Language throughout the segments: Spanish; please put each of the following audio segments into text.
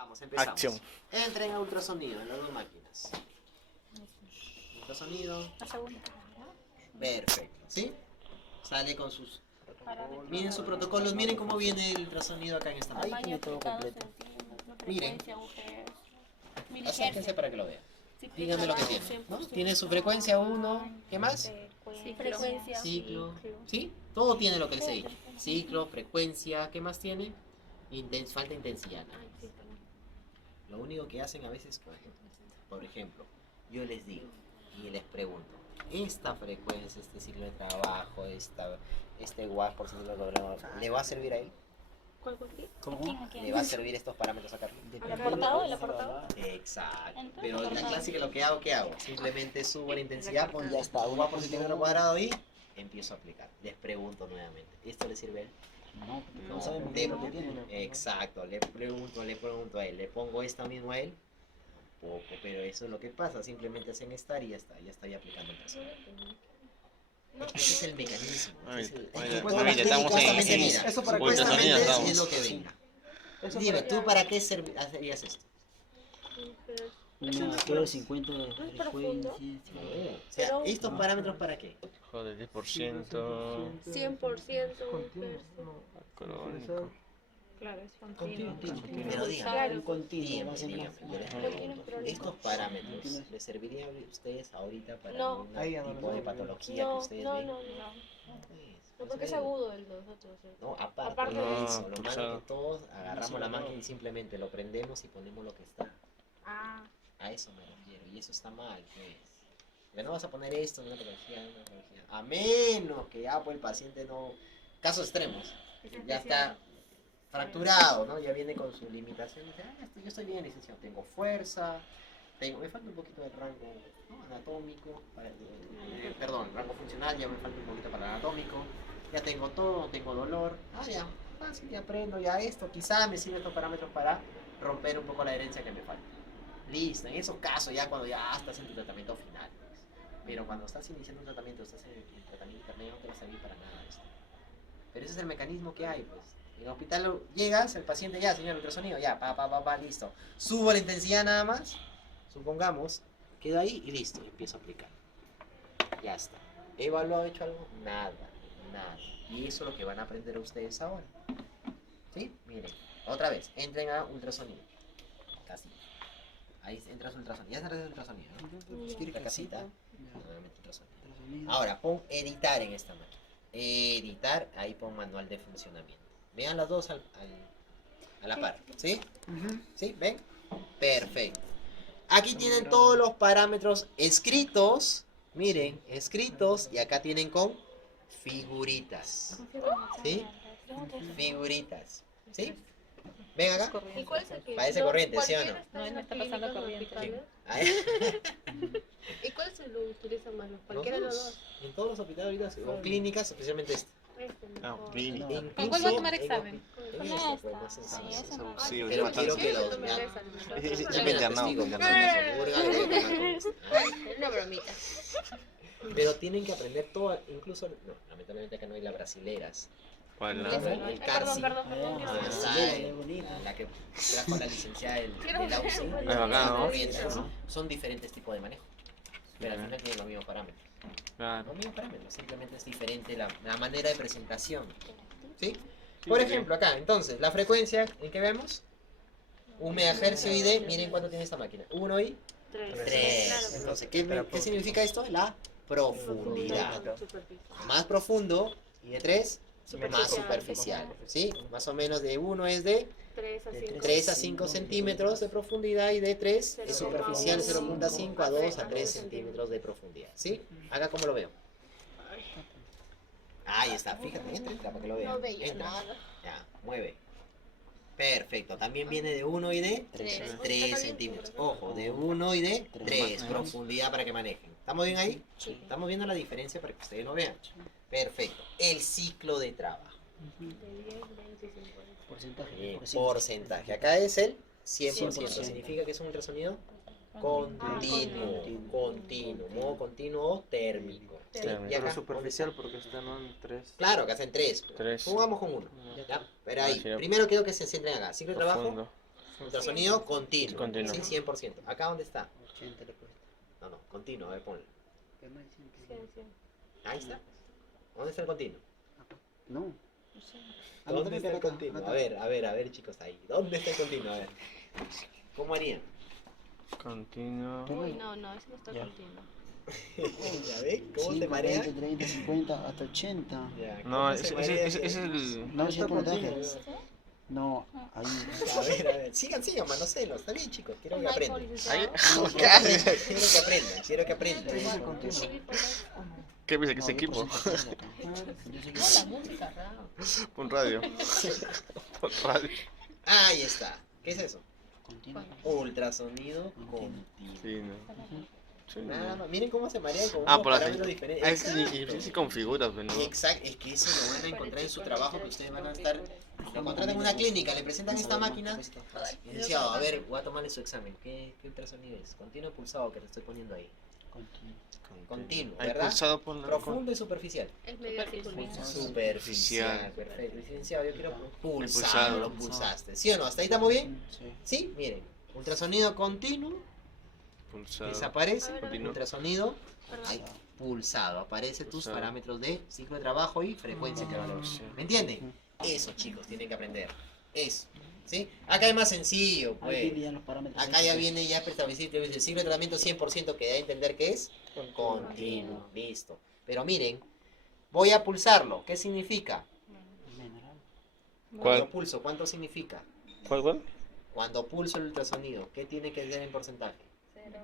Vamos, empezamos. Acción. Entren a ultrasonido en las dos máquinas. Ultrasonido. La segunda. Perfecto. ¿Sí? Sale con sus... Miren sus protocolos. Miren cómo viene el ultrasonido acá en esta máquina. Tamaño todo aplicado, completo. centímetros, Miren. frecuencia, agujeros, Acérquense milihercios. para que lo vean. Ciclo Díganme lo que trabajo, tiene. 100%. ¿No? Tiene su frecuencia 1. ¿Qué más? Frecuencia. Ciclo. ¿Sí? Todo tiene lo que les he dicho. Ciclo, frecuencia. ¿Qué más tiene? Falta intensidad. Nada más. Lo único que hacen a veces, por ejemplo, yo les digo y les pregunto, esta frecuencia, este ciclo de trabajo, este watt por ciento de doble, ¿le va a servir a él? ¿Cuál? ¿Cómo? ¿Le va a servir estos parámetros acá? ¿El apartado? ¿El apartado? Exacto. Entonces, Pero en la clásica lo que hago, ¿qué hago? Simplemente subo la intensidad, Ya está, un watt por centímetro cuadrado y empiezo a aplicar. Les pregunto nuevamente, ¿esto le sirve a él? No, No, no saben le- lo que tiene. Exacto, le pregunto a él, le pongo esto mismo a él, poco, pero eso es lo que pasa, simplemente hacen estar y ya está, ya estoy aplicando el personal. Ese es el mecanismo. Ay, ese es el- oye, pues, oye, estamos en- supuestamente, en- mira, eso para qué supuestamente ultrasonido es lo estamos. que venga. Dime, ¿tú para qué harías esto? Una prueba de 50 de ¿No es profundo? frecuencia. O sea, ¿estos parámetros para qué? Joder, 10%. 100% Crónico. Claro, es Continuo. Pero dígame, Claro. Un continuo, dígame, más o dígame, yo les menos. pregunto, ¿estos parámetros les servirían a ustedes ahorita para No. algún Ahí ya no tipo de lo- patología que No, ustedes no, ven? no, no. Pues, No, porque es ven. agudo el de nosotros. No, aparte, Aparte de de eso, eso. lo malo que todos agarramos la máquina y simplemente lo prendemos y ponemos lo que está. Ah, A eso me refiero, y eso está mal, pues. Ya no vas a poner esto en una patología, a menos que ya pues el paciente no... Casos extremos, ya está fracturado, ¿no? Ya viene con su limitación, dice, yo estoy bien, licenciado, tengo fuerza, me falta un poquito de rango, ¿no? Anatómico, perdón, rango funcional, ya me falta un poquito para el anatómico, ya tengo todo, no tengo dolor, ya, fácil, ya aprendo, ya esto, quizá me sirven estos parámetros para romper un poco la herencia que me falta. Listo, en esos casos ya cuando ya estás en tu tratamiento final, pues. Pero cuando estás iniciando un tratamiento, estás en el tratamiento intermedio, no te va a servir para nada esto. Pero ese es el mecanismo que hay, pues. En el hospital llegas, el paciente ya, señor ultrasonido, ya, listo. Subo la intensidad nada más, supongamos, quedo ahí y listo, y empiezo a aplicar. Ya está. ¿He evaluado, hecho algo? Nada. Y eso es lo que van a aprender ustedes ahora. ¿Sí? Miren, otra vez, entren a ultrasonido. Casi. Ahí entras ultrasonido. Ya entras en ultrasonido, ¿no? La casita. Nuevamente ultrasonido. Ahora, pon editar en esta máquina. Editar, ahí pon manual de funcionamiento. Vean las dos a la par. ¿Sí? ¿Sí? ¿Ven? Perfecto. Aquí tienen todos los parámetros escritos. Miren, escritos. Y acá tienen con figuritas. ¿Sí? Figuritas. ¿Sí? ¿Ven acá? ¿y cuál es el que...? Parece corriente, ¿sí o no? cualquiera está No, en me las está pasando clínicas o corriente. hospitales? ¿Y cuál se lo utiliza más? ¿Cualquiera de los dos? En todos los hospitales ahorita, o clínicas, especialmente este. Este Ah, mejor. clínica. ¿Con cuál va a tomar en- examen? en Con este, pues, esta. más sencillo. Sí, esa no. Sí, Pero ahorita quiero bastante. que los Yo me ya, regreso, Ya ya me me internado, testigo, ya ya me purga, le voy a tomar con esto. Una bromita. Pero tienen que aprender todo, incluso, no, lamentablemente acá no hay las brasileras. ¿Cuál? ¿No? La- El Perdón, CARSI. perdón. Ah, Qué bonito. la que trajo la licenciada del AUSI. Es bacán, ¿no? Son diferentes tipos de manejo. Pero al final tienen los mismos parámetros. Claro. Los mismos parámetros, simplemente es diferente la manera de presentación. ¿Sí? Por ejemplo, acá, entonces, la frecuencia, ¿en qué vemos? 1 MHz y de, miren cuánto tiene esta máquina. 1 y 3. Entonces, ¿qué significa esto? La profundidad. Más profundo y de 3, más superficial. ¿Sí? Más o menos de 1 es de 3 a 5 centímetros de profundidad y de 3 es superficial 0.5 a 2 a 3 centímetros de profundidad. ¿Sí? Acá como lo veo. Ahí está, fíjate, entra para que lo vean. No veía Entra. nada. Ya, mueve. Perfecto, también viene de 1 y de Tres. 3 centímetros. Ojo, de 1 y de 3, profundidad para que manejen. ¿Estamos bien ahí? Sí. Estamos viendo la diferencia para que ustedes lo vean. Perfecto. El ciclo de trabajo. De 10, 20 y 50. Porcentaje. Porcentaje. Acá es el 100%. 100%. ¿Significa que es un ultrasonido? Continuo. Continuo. Modo continuo térmico. ¿Sí? Térmico. Y acá, Pero superficial porque está no en 3. claro, que hacen 3. Tres. Jugamos con uno. ¿Ya? Pero ahí, Sí, ya. primero quiero que se centren acá. Ciclo de trabajo. Profundo. Ultrasonido continuo. Continuo. Sí, 100%. ¿Acá dónde está? 80 le cuesta. No, continuo, a ver, ponlo. ¿Qué más dicen que- Sí, sí. Ahí está. ¿Dónde está el continuo? No. ¿Dónde está el acá, continuo? acá. A ver, chicos, ahí. ¿Dónde está el continuo? A ver. ¿Cómo harían? Continuo. Uy, no, ese no está Ya. continuo. ¿Ya ven? ¿Cómo 5, se marea? 20, 30, 50, hasta 80. Ya, No, ¿cómo ese se ese- marea? ese es el. No, ese es puntaje. continuo. No, ahí. A ver. Sigan, manoselo. Está bien, chicos. Quiero que Ay, por aprendan. licenciado. Quiero que aprendan. Ese es continuo. Sí, pues, ¿Qué piensa que No, es equipo? porcentaje acá. Yo sé que- no, la música, raro. Un radio. Un radio. Ahí está. ¿Qué es eso? Continuo. Ultrasonido continuo. Sí, no. Sí, no. Nada más. Miren cómo se marea con Ah, unos por la parámetros gente. diferentes. Ah, es Exacto. que sí configura, pero no. Exacto, es que eso lo van a encontrar en su trabajo, que ustedes van a estar, lo contratan en una clínica, le presentan esta máquina, licenciado, a ver, voy a tomarle su examen, ¿qué ultrasonido es? Continuo pulsado que te estoy poniendo ahí, Continuo. continuo, Hay ¿verdad? pulsado por la. Profundo y superficial. Es medio circular. Superficial, perfecto, licenciado, yo quiero pulsado, pulsado. lo pulsaste, ¿sí o no? ¿Hasta ahí estamos bien? Sí. Sí, miren, ultrasonido continuo, Pulsado. desaparece, A ver, Continuo. ultrasonido Perdón. ahí, pulsado, aparece tus Pulsado. parámetros de ciclo de trabajo y frecuencia que valores. ¿Me entienden? Eso, chicos, tienen que aprender. Eso. ¿Sí? Acá es más sencillo, Ahí vienen pues. ya los parámetros. Acá ya viene ya preestablecido el ciclo de tratamiento 100% que da a entender que es continuo. Listo. Pero miren, voy a pulsarlo. ¿Qué significa? Mineral. ¿Cuál? Cuando pulso, ¿cuánto significa? ¿Cuál? Cuando pulso el ultrasonido, ¿qué tiene que ser en porcentaje?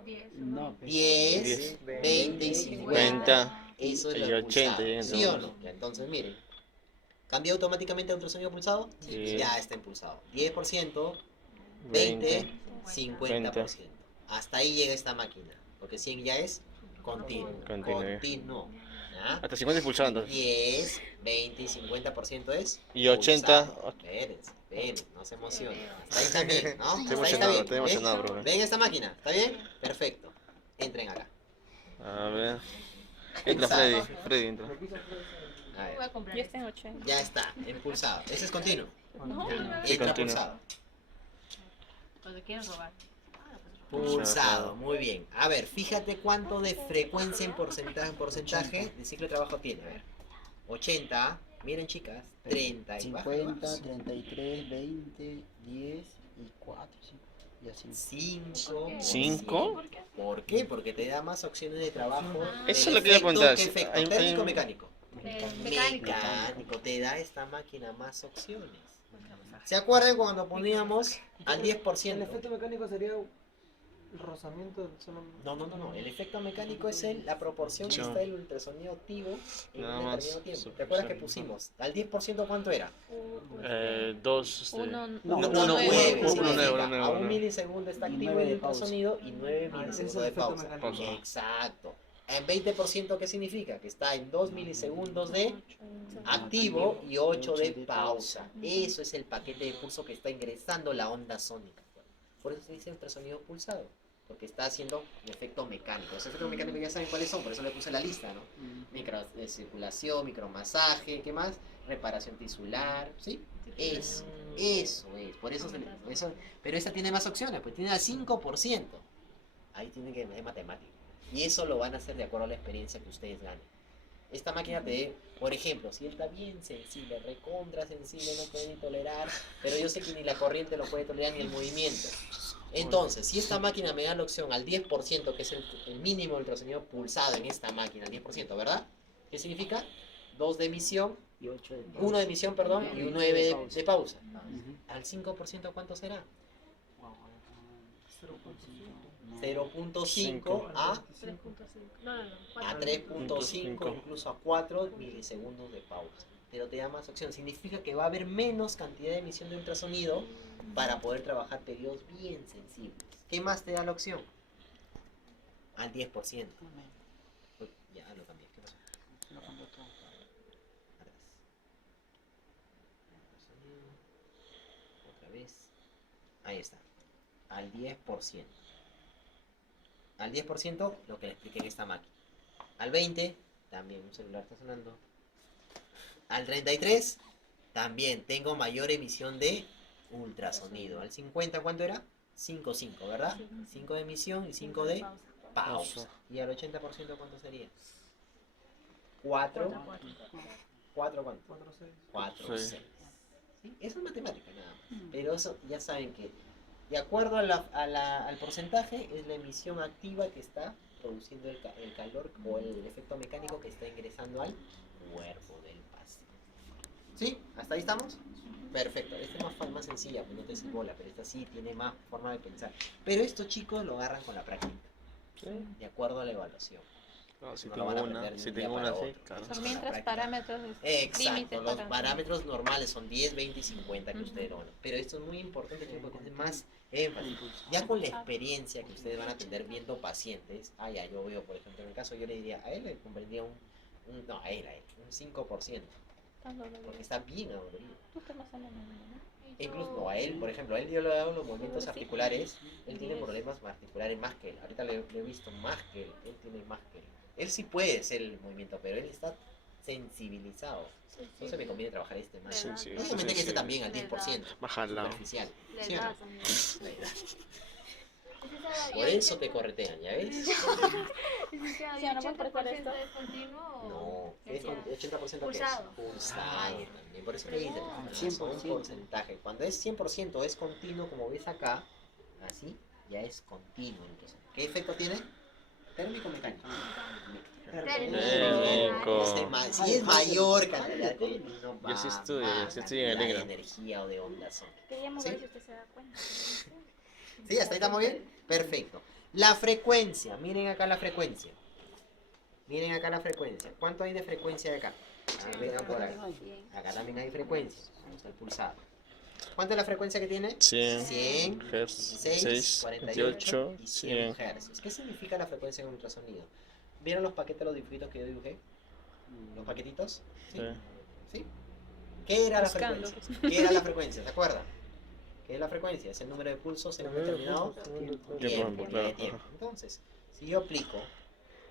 10. No, pues. 10, 10, 20 y 50. 50. Eso es Y lo 80, pulsado. ya ¿Sí o no? entonces. Ya, entonces, miren. ¿Cambia automáticamente a ultrasonido pulsado? Sí. Ya está impulsado. 10%, 20, 50%. Hasta ahí llega esta máquina. Porque 100 ya es continuo. Continuo. Continuo. ¿Ya? Hasta 50 es pulsado entonces. 10, 20 y 50% es Y 80. pulsado. Espérense, no se emocionen. Hasta ahí está bien, ¿no? Estoy Hasta ahí está emocionado, bien. estoy emocionado, bro. ¿Ven esta máquina? ¿Está bien? Perfecto. Entren acá. A ver. Entra Freddy. Freddy entra. A ver. Voy a comprar. Ya está en 80. Ya está, impulsado. Ese es continuo. No, Sí, Entra continuo. pulsado. Cuando quieran robar. Pulsado, muy bien. A ver, fíjate cuánto de frecuencia en porcentaje de ciclo de trabajo tiene. A ver, 80, miren chicas, 30 y baja, 50, 33, 20, 10 y 4, 5. Y así. 5. ¿Cinco? ¿Por qué? Porque te da más opciones de trabajo. Eso del es lo que iba a efecto preguntar. que efecto. Hay- ¿Térmico o hay- mecánico? Mecánico. Mecánico, te da esta máquina más opciones. ¿Se acuerdan cuando poníamos al 10%? El efecto mecánico sería el rozamiento solamente. No. El efecto mecánico es la proporción que Chao. está el ultrasonido activo en Nada un más. determinado tiempo. ¿Te acuerdas que pusimos? ¿Al 10% cuánto era? Dos. uno, No, uno, uno, nueve. uno, significa, uno, a un uno. milisegundo está Y activo 9 el de pausa. ultrasonido y 9 ese es milisegundos el de efecto pausa. mecánico. Exacto. En 20% ¿qué significa? Que está en 2 milisegundos de activo y 8 de pausa. Eso es el paquete de pulso que está ingresando la onda sónica. Por eso se dice ultrasonido pulsado. Porque está haciendo un efecto mecánico. Ese efecto mecánico ya saben cuáles son, por eso le puse la lista, ¿no? Microcirculación, micromasaje, ¿qué más? Reparación tisular, ¿sí? Eso es. Por eso, pero esta tiene más opciones, pues tiene al 5%. Ahí tienen que ver matemática. Y eso lo van a hacer de acuerdo a la experiencia que ustedes ganen. Esta máquina te, por ejemplo, si él está bien sensible, recontra sensible, no puede ni tolerar, pero yo sé que ni la corriente lo puede tolerar ni el movimiento. Entonces, si esta máquina me da la opción al 10%, que es el mínimo de ultrasonido pulsado en esta máquina, al 10%, ¿verdad? ¿Qué significa? 2 de emisión, Y 8 de 1 de emisión, perdón, y un 9 de pausa. Ujú. ¿Al 5% cuánto será? 0.5. 0.5 a 3.5. No. a 3.5, incluso a 4 milisegundos de pausa. Pero te da más opción. Significa que va a haber menos cantidad de emisión de ultrasonido para poder trabajar periodos bien sensibles. ¿Qué más te da la opción? Al 10%. Uy, ya lo cambié. ¿Qué pasó? Atrás. Ultrasonido. Otra vez. Ahí está. Al 10%. Al 10% lo que le expliqué en esta máquina. Al 20%, también un celular está sonando. Al 33%, también tengo mayor emisión de ultrasonido. Al 50, ¿cuánto era? 5, 5, ¿verdad? 5 de emisión y 5 de pausa. ¿Y al 80% cuánto sería? 4. 4 cuánto? 4-6. 4, Sí. 6. ¿Sí? Eso es matemática nada más. Pero eso ya saben que de acuerdo al porcentaje es la emisión activa que está produciendo el calor o el efecto mecánico que está ingresando al cuerpo del paciente. ¿Sí? ¿Hasta ahí estamos? Perfecto. Esta es más sencilla, pues no te hace bola, pero esta sí tiene más forma de pensar. Pero estos chicos lo agarran con la práctica, de acuerdo a la evaluación. No, si No lo tengo van a una, aprender de si un día tengo para una, sí, otro. claro. Con la Mientras práctica. parámetros Exacto, límite los para- parámetros normales son 10, 20 y 50 que ustedes lo van a. Pero esto es muy importante, chicos, porque es más énfasis. Ya con la experiencia que ustedes van a tener viendo pacientes, yo veo, por ejemplo, en el caso, yo le diría, a él le comprendría no, a él, un 5%, porque está bien adolorido. Tú te vas a la mañana, ¿no? Incluso, no, a él, por ejemplo, a él yo le hago los movimientos articulares, él tiene problemas articulares más que él. Ahorita le he visto más que él tiene más que él. Él sí puede hacer el movimiento, pero él está sensibilizado. Entonces me conviene trabajar este más. Sí, sí, Obviamente que este sí. también al 10%, Más al lado. superficial. La ¿Sí o no? edad también. La edad. Licenciada, Por ¿y el eso te corretean, ¿ya ves? Licenciada, ¿y Sí, el ¿no puedo preparar 80% esto? es continuo o...? No, es con Licenciada? 80% Pulsado. que es pulsado Ah, también. Por eso te dicen, Ah, son 100%. porcentaje. Cuando es 100% es continuo, como ves acá, así, ya es continuo. Entonces, ¿qué efecto tiene? Térmico mecánico. Térmico. Si es mayor cantidad de no va Yo sí estudio, más sí estoy en el cantidad de INGRA. energía o de ondas son. Queríamos ¿Sí? ver si usted se da cuenta. ¿Sí? ¿Hasta ahí estamos bien? Perfecto. La frecuencia, miren acá la frecuencia. Miren acá la frecuencia. ¿Cuánto hay de frecuencia de acá? Vean por acá. Acá también hay frecuencia. Vamos al pulsado. ¿Cuánto es la frecuencia que tiene? 100 100, Hz, 16, 6, 48 48, y 100 100. Hz. ¿Qué significa la frecuencia en ultrasonido? ¿Vieron los paquetes, los dibujitos que yo dibujé? ¿Los paquetitos? ¿Sí? Sí. ¿Sí? ¿Qué era la Buscando. frecuencia? ¿Qué era la frecuencia? ¿Se acuerdan? ¿Qué es la frecuencia? Es el número de pulsos en un determinado tiempo. Tiempo, claro. Tiempo. Entonces, si yo aplico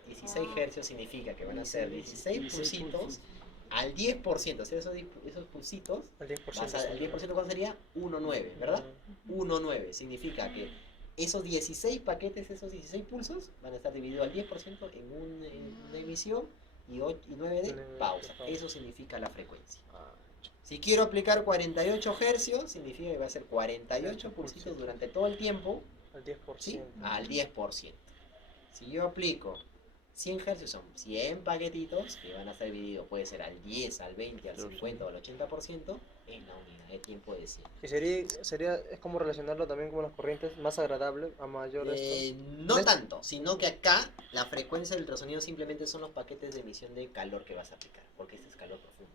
16 Hz, significa que van a ser 16 pulsitos al 10%. O sea, esos pulsitos, Al 10%. el 10% ¿cuál sería? 1,9, ¿verdad? 1,9 significa que esos 16 paquetes, esos 16 pulsos van a estar divididos al 10% en una emisión y 9 de pausa. Eso significa la frecuencia. Si quiero aplicar 48 hercios, significa que va a ser 48 pulsitos durante todo el tiempo, Al 10%. ¿sí? Al 10%. Si yo aplico 100 hercios, son 100 paquetitos que van a estar divididos, puede ser al 10, al 20, al 50 o al 80% en la unidad de tiempo de 100. Y es como relacionarlo también con las corrientes, más agradable, a mayor esto. No tanto, sino que acá la frecuencia del ultrasonido simplemente son los paquetes de emisión de calor que vas a aplicar, porque este es calor profundo.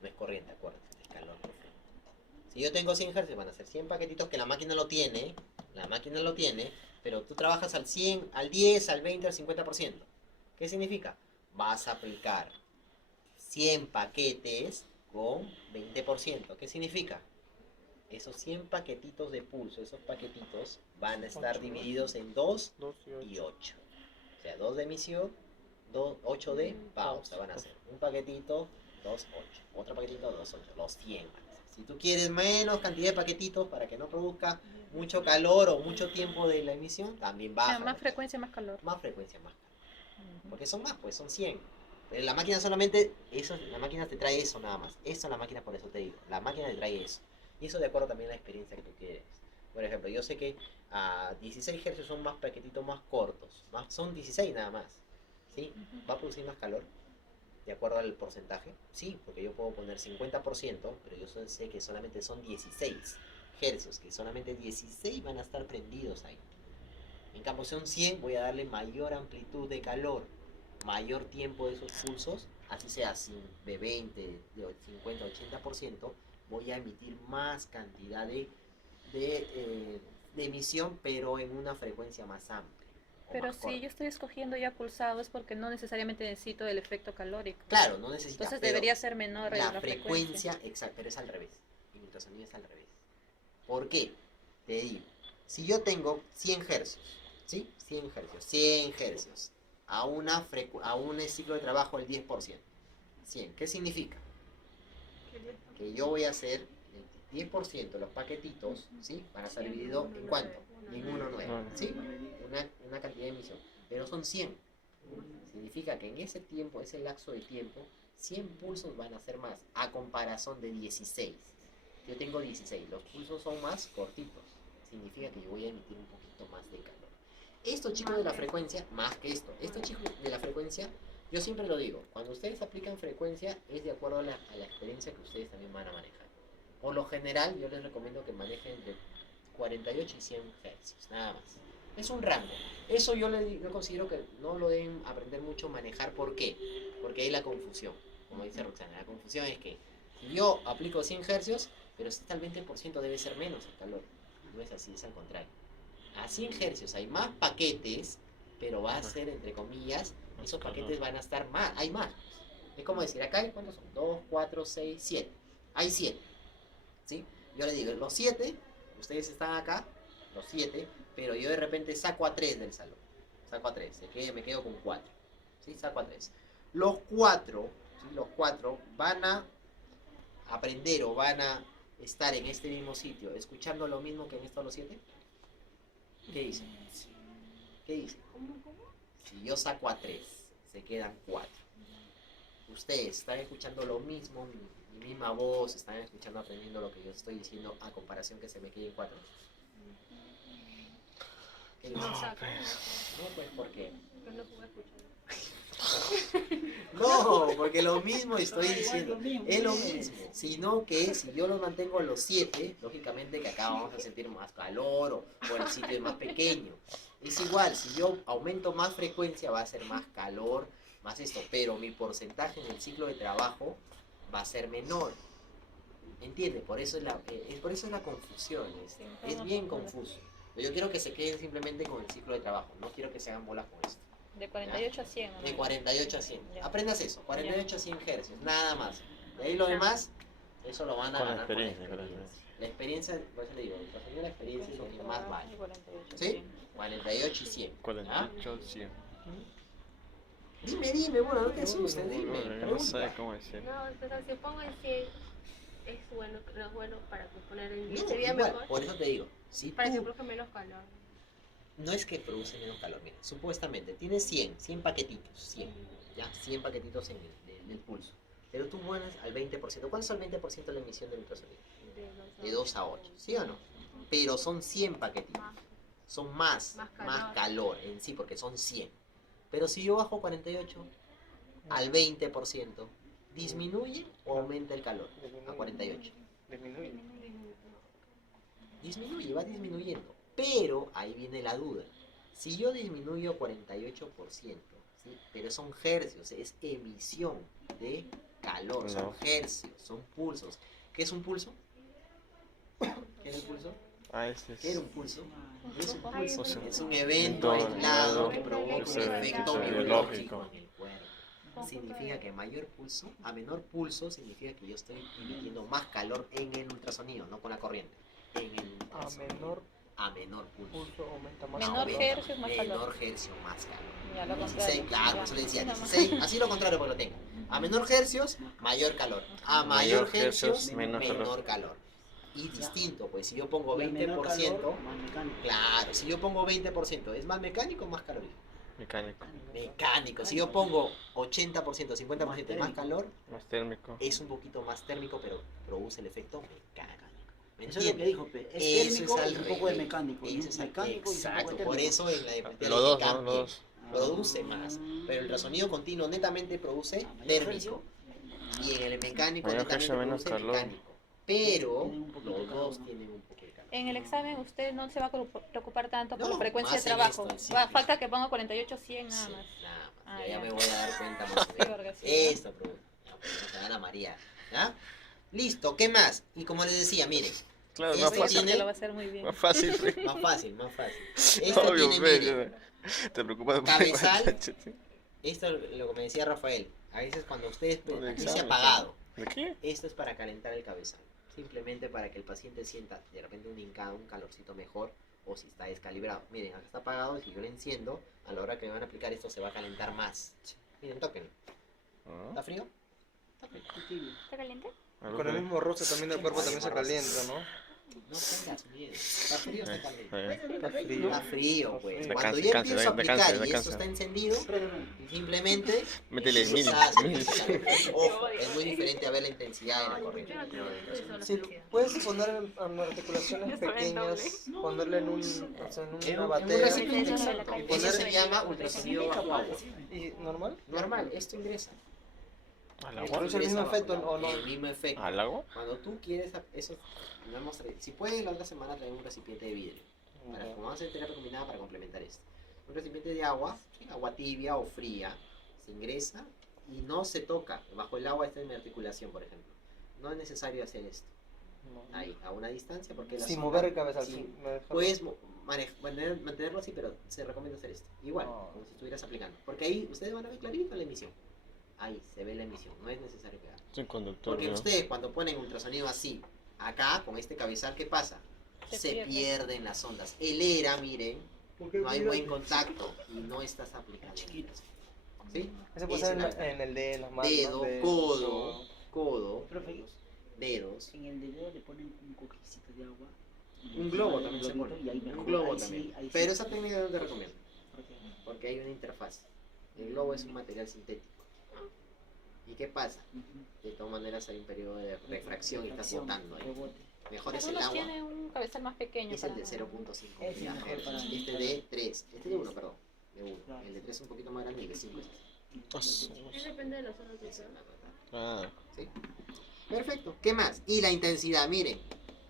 No es corriente, acuérdate, es calor profundo. Si yo tengo 100 Hz, van a ser 100 paquetitos que la máquina lo tiene, pero tú trabajas al 100, al 10, al 20, al 50%. ¿Qué significa? Vas a aplicar 100 paquetes con 20%. ¿Qué significa? Esos 100 paquetitos de pulso, esos paquetitos van a estar Ocho. divididos en 2 2 y y 8. 8. O sea, 2 de emisión, 8 de pausa van a ser. Un paquetito, 2, 8. Otro paquetito, 2, 8. Los 100 van a ser. Si tú quieres menos cantidad de paquetitos para que no produzca mucho calor o mucho tiempo de la emisión, también O baja. sea, más frecuencia, más calor. Más frecuencia, más calor. Porque son más, pues son 100. La máquina solamente, la máquina te trae eso nada más. Eso la máquina, por eso te digo. La máquina te trae eso. Y eso de acuerdo también a la experiencia que tú quieres. Por ejemplo, yo sé que a 16 Hz son más paquetitos más cortos. Son 16 nada más. ¿Sí? ¿Va a producir más calor? ¿De acuerdo al porcentaje? Sí, porque yo puedo poner 50%, pero yo sé que solamente son 16 Hz, que solamente 16 van a estar prendidos ahí. En cambio, son 100, voy a darle mayor amplitud de calor, mayor tiempo de esos pulsos, así sea de 20, de 50, 80%, voy a emitir más cantidad de emisión, pero en una frecuencia más amplia. o Pero más si corta. yo estoy escogiendo ya pulsado es porque no necesariamente necesito el efecto calórico. Claro, no necesitas. Entonces pero debería ser menor la frecuencia, exacto, pero es al revés. En ultrasonido es al revés. ¿Por qué? Te digo, si yo tengo 100 hercios, ¿sí? 100 hercios, a un ciclo de trabajo del 10%. 100, ¿qué significa? Que yo voy a hacer 10% los paquetitos, ¿sí? Van a estar divididos en cuánto? En 1,9, ¿sí? Una cantidad de emisión. Pero son 100. Significa que en ese tiempo, ese lapso de tiempo, 100 pulsos van a ser más, a comparación de 16. Yo tengo 16, los pulsos son más cortitos. Significa que yo voy a emitir un poquito más de calor. Estos chicos de la frecuencia, más que esto, estos chicos de la frecuencia, yo siempre lo digo, cuando ustedes aplican frecuencia es de acuerdo a la experiencia que ustedes también van a manejar. Por lo general, yo les recomiendo que manejen de 48 y 100 Hz, nada más. Es un rango. Eso yo considero que no lo deben aprender mucho a manejar. ¿Por qué? Porque hay la confusión. Como dice Roxana, la confusión es que si yo aplico 100 Hz, pero si está al 20% debe ser menos el calor. No es así, es al contrario. A 100 Hz hay más paquetes, pero va a ser, entre comillas, esos paquetes van a estar más, hay más. Es como decir, acá hay, ¿cuántos son? 2, 4, 6, 7. Hay 7. ¿Sí? Yo les digo, los 7, ustedes están acá, los 7, pero yo de repente saco a 3 del salón. Saco a 3, me quedo con 4. ¿Sí? Saco a 3. Los 4, ¿sí? Los 4 van a aprender o van a estar en este mismo sitio, escuchando lo mismo que han estado los 7. ¿Qué dicen? ¿Qué dicen? Si yo saco a 3, se quedan 4. Ustedes están escuchando lo mismo, mi misma voz, están escuchando, aprendiendo lo que yo estoy diciendo a comparación que se me queden 4. ¿Qué dicen? No saca. No, pues porque... Pero no puedo escuchar. No, porque lo mismo estoy diciendo, es lo mismo, sino que si yo lo mantengo a los 7, lógicamente que acá vamos a sentir más calor o el sitio es más pequeño. Es igual, si yo aumento más frecuencia va a ser más calor, más esto, pero mi porcentaje en el ciclo de trabajo va a ser menor. ¿Entiende? Por eso es la confusión, es bien confuso. Yo quiero que se queden simplemente con el ciclo de trabajo, no quiero que se hagan bolas con esto. De 48 a 100. ¿no? De 48 a 100. Ya. Aprendas eso, 48 a 100 Hz, nada más. De ahí lo demás, eso lo van a Con la ganar con la experiencia, con la experiencia. La experiencia, por eso le digo, la experiencia es lo que más vale. 48, ¿Sí? 48 y 100. ¿Ya? 48, 100. Dime, bueno, no te asustes, dime. No sé Pregunta. cómo decir. No, o sea, si pongo en 100, es bueno, no es bueno para que poner en 10 No, sería igual, mejor. por eso te digo, si Para que tú, produzca menos calor. no es que produce menos calor, mira, supuestamente tienes 100 paquetitos, 100, ya, 100 paquetitos en el pulso, pero tú pones al 20%, ¿cuánto es el 20% de la emisión del ultrasonido? De 2 a 8, ¿sí o no? Pero son 100 paquetitos, son más calor en sí, porque son 100. Pero si yo bajo 48 al 20%, ¿disminuye o aumenta el calor a 48? Disminuye. Disminuye, va disminuyendo. Pero ahí viene la duda. Si yo disminuyo 48%, ¿sí? Pero son hercios, es emisión de calor, son No. hercios, son pulsos. ¿Qué es un pulso? ¿Qué es el pulso? Ese ¿Qué era es. un pulso? Es un Ay, pulso, pulso. es un evento Evento aislado aislado que provoca un ese efecto efecto biológico biológico. en el cuerpo. Significa que mayor pulso, a menor pulso, significa que yo estoy emitiendo más calor en el ultrasonido, no con la corriente. En el A ultrasonido. menor A menor pulso. pulso aumenta más Menor calor. hercios, más calor. Menor hercio, más calor. Ya, lo 16, contrario. claro, Ya. por eso le decía Sí, nomás. 16, así lo contrario porque lo tenga. A menor hercios, mayor calor. A mayor Mayor hercios, hercios, menor menor calor. Y distinto, pues si yo pongo Y al menor 20%, calor, más mecánico. claro, si yo pongo 20%, ¿es más mecánico o más calorífico? Mecánico. Mecánico. Si yo pongo 80%, 50% más calor, Más térmico. es un poquito más térmico, pero produce el efecto mecánico. ¿Me Eso es lo que entiendes? dijo, pe. Es Eso térmico al y un poco de revés. mecánico. ¿no? Eso es Mecánico y un poco de exacto, térmico. por eso en la de Los dos, ¿no? también Los dos. produce más, pero el ultrasonido continuo netamente produce A mayor térmico hercio, y en el mecánico Mayor netamente hercio, menos produce calor. mecánico, pero Tienen un poquito los de calor, dos ¿no? tienen un poco de calor. En el examen usted no se va a preocupar tanto por No, la frecuencia más de en trabajo. esto, sí, Va, sí. falta que ponga 48 a 100 nada Sí, más. nada más. Ah, Ya ya. me voy a dar cuenta más o Sí, menos. porque sí, Esta pregunta. Ya, pues, no se Ana María. ¿Ya? Listo, ¿qué más? Y como les decía, miren, Claro, Este más Voy a fácil. hacer que tiene- lo va a hacer muy bien. Más fácil. más fácil, más fácil. Este Obvio, tiene, fe, miren, te preocupas por Cabezal. esto es lo que me decía Rafael. A veces cuando ustedes No, de aquí se ha examen, apagado. ¿De qué? Esto es para calentar el cabezal. Simplemente para que el paciente sienta de repente un calorcito mejor o si está descalibrado. Miren, acá está apagado y si yo le enciendo, a la hora que me van a aplicar esto se va a calentar más. Miren, tóquenlo. Ah. ¿Está frío? Está frío. ¿Está caliente? Con el mismo roce también el cuerpo también se calienta, ¿no? No tengas miedo. Está frío, está caliente. Está frío. Está frío, pues. Está Cuando frío. ya empiezo a Descansa, aplicar y descansa. eso está encendido, simplemente Métele eso mil. se hace. Ojo, es muy diferente a ver la intensidad de la corriente. Sí, puedes poner en articulaciones pequeñas, ponerle en, un, o sea, en En una un batea recipiente, exacto. y Eso poner se llama ultrasonido bajo agua. y normal. Normal, esto ingresa. ¿Al Esto agua? ¿Es el mismo ingresa efecto bajo o no? El mismo efecto. ¿Al agua? Cuando tú quieres, eso, no hemos traído. Si pueden, la otra semana traer un recipiente de vidrio. Como vamos a hacer terapia combinada para complementar esto. Un recipiente de agua, ¿sí? Agua tibia o fría, se ingresa y no se toca. Bajo el agua está en mi articulación, por ejemplo. No es necesario hacer esto. Ahí, a una distancia, porque la Sin zona- mover el cabezal. sí, sin- me deja- puedes mantenerlo así, pero se recomienda hacer esto. Igual, Ah. como si estuvieras aplicando. Porque ahí ustedes van a ver clarito la emisión. Ahí se ve la emisión, no es necesario pegar. Sin conductor, Porque ¿no? ustedes cuando ponen ultrasonido así, acá, con este cabezal, ¿qué pasa? Se pierden las ondas. El ERA, miren, no hay buen contacto y no estás aplicando. ¿Sí? Ese puede Esa ser es la en el de las manos. Dedo, de- codo, Profe, dedos. en el dedo le ponen un coquecito de agua. y Un globo el también se globito, pone. y ahí Un mejor, globo ahí sí, también. ahí sí. Pero esa técnica no te recomiendo, Porque- porque hay una interfaz. El globo es un material sintético. ¿Y qué pasa? Ujú. De todas maneras hay un periodo de refracción y estás Refracción, botando ahí. rebote. Mejor es el Algunos agua. tienen un cabezal más pequeño. Es el de para- 0.5 Ese es mejor para- Este de 3. Este de 1, perdón. De 1. Claro. El de 3 es un poquito más grande y el de 5 es Ah, sí. Sí, depende de la zona de ese. Ah, ¿Sí? Perfecto. ¿Qué más? Y la intensidad, miren.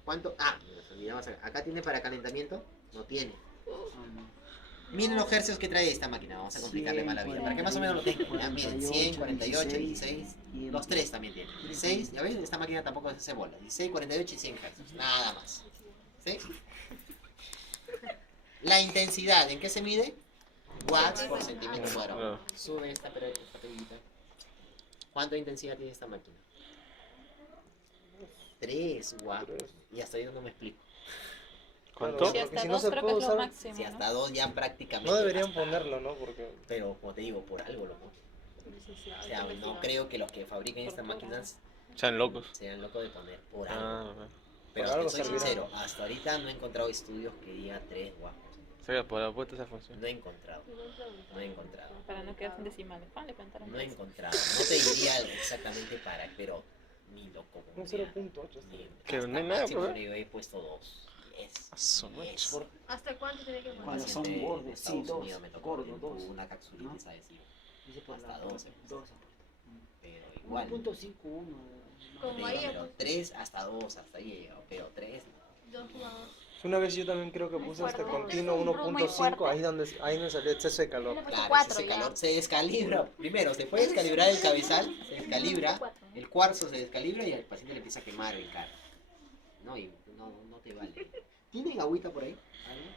¿Cuánto? Ah, nos olvidamos acá. ¿Acá tiene para calentamiento? No tiene. Ah, no. Miren los hercios que trae esta máquina. Vamos a complicarle más la vida. Para que más o menos lo tengan. Ya, miren, 100, 48, 16. y Los 3 también tienen. 16, ya ven, esta máquina tampoco se hace bola. 16, 48 y 100 hercios. Nada más. ¿Sí? La intensidad, ¿en qué se mide? Watts por centímetro cuadrado. claro. Sube esta perillita. ¿Cuánta intensidad tiene esta máquina? 3 watts. Y hasta yo no me explico. ¿Cuánto? Si Porque hasta si no 2 se creo que puede es lo usar- máximo. Si ¿no? hasta 2 ya prácticamente. No deberían basta. ponerlo, ¿no? Porque Pero como te digo, por algo loco. O sea, no creo que los que fabriquen estas máquinas Sean locos. sean locos de poner por algo. Ah, bueno. Pero por algo te soy servirá. sincero, hasta ahorita no he encontrado estudios que diga 3 watts. Se había por la puerta esa función. No he encontrado. No he encontrado. Para no quedarse en decimales. Ah, le preguntaron. No he encontrado. No te diría exactamente para, pero ni loco. un 0.8. Ni, Que hasta no hay nada, máximo pues. le he puesto 2. 10. A su mecha. 10. ¿Hasta cuánto tiene que Cuando mandar? son Paciente gordos, de sí, Estados 2, Unidos me tocó gordo, en 2. una capsulita, ¿no? ¿sabes? Sí, Dice por hasta la 12. 2 pero igual. 1.51. Como ahí, Pero pues. 3 hasta 2, hasta ahí he llegado. Pero 3, Dos jugadores. Una vez yo también creo que puse este fuerte. continuo Es un muy 1.5, fuerte. ahí me salió exceso de calor. claro, Cuatro ese ya. calor se descalibra. Primero, se puede descalibrar el cabezal, se descalibra. El cuarzo se descalibra y al paciente le empieza a quemar el carro. No, y no te vale. ¿Tienen agüita por ahí? ¿Algo?